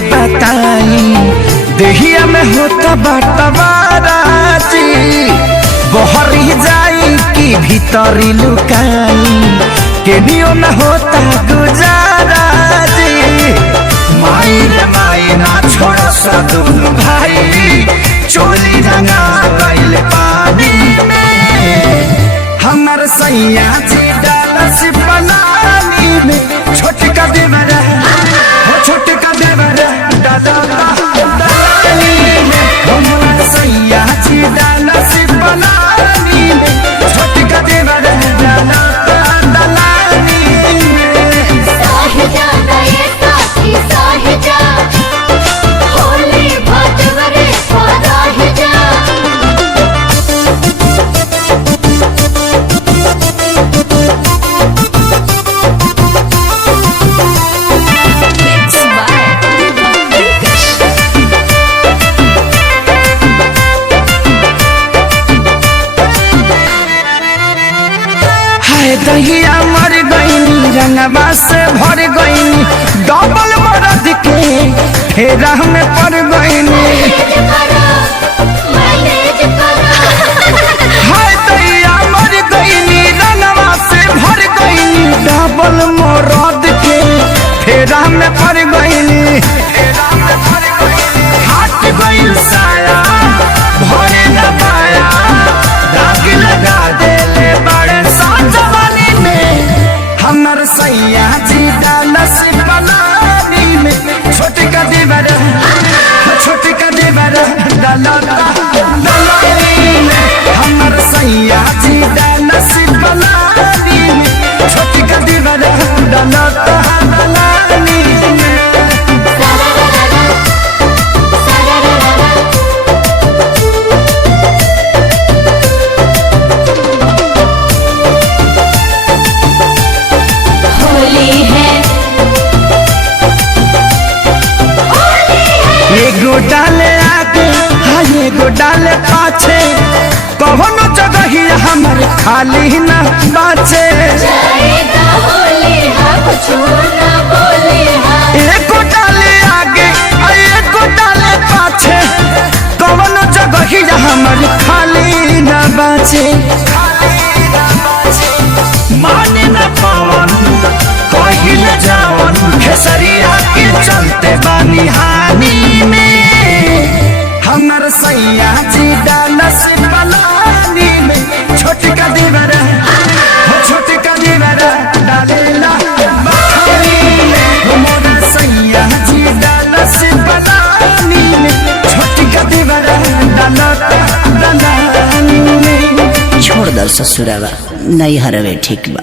बताई देहिया में होता बटवाराजी बहरी जाई कि भीतरी लुकाई केनियो न होता गुजाराजी माई रे माई ना छोड़ सदुन भाई चोली रंगा गइल पानी में हमर सैया जी डालस बनानी में छोटका देवरा हो छोटका देवरा दादा दलानी में हमर सैया जी डालस बनानी में छोटका देवरा दादा दलानी में साहिजा गए साथी साहिजा होली भटवरे साहिजा दहिया मर गईनी रंगवा से भर गईनी डबल मरद के फेरा में पड़ गईनी हाय दहिया मर गईनी रंगवा से भर गईनी डबल मरद के फेरा में पड़ गईनी हाथ गईल साया भरे न पाया दाग लगा देले बड़े साजवानी में हमर सैया जी डालस बनानी में छोटका देवरा दलानी में हमर सैया जी डालस बनानी में छोटका देवरा दलानी में एगो डाले आगे हाँ एगो डाले पाछे कौनो जगह ही हमर खाली न बाचे एगो डाले आगे एगो डाले पाछे कौनो जगह ही हमर खाली न बाचे माने न पावन कहीं न जावन खेसरिया के चलते बानी हानि में हमर सैया जी डालस बनानी में छोटका देवरा हो छोटका देवरा डालेला बानी में हमर सैया जी डालस बनानी में छोटका देवरा दलानी में छोड़ दो ससुरावा नहीं हरवे ठीक बा।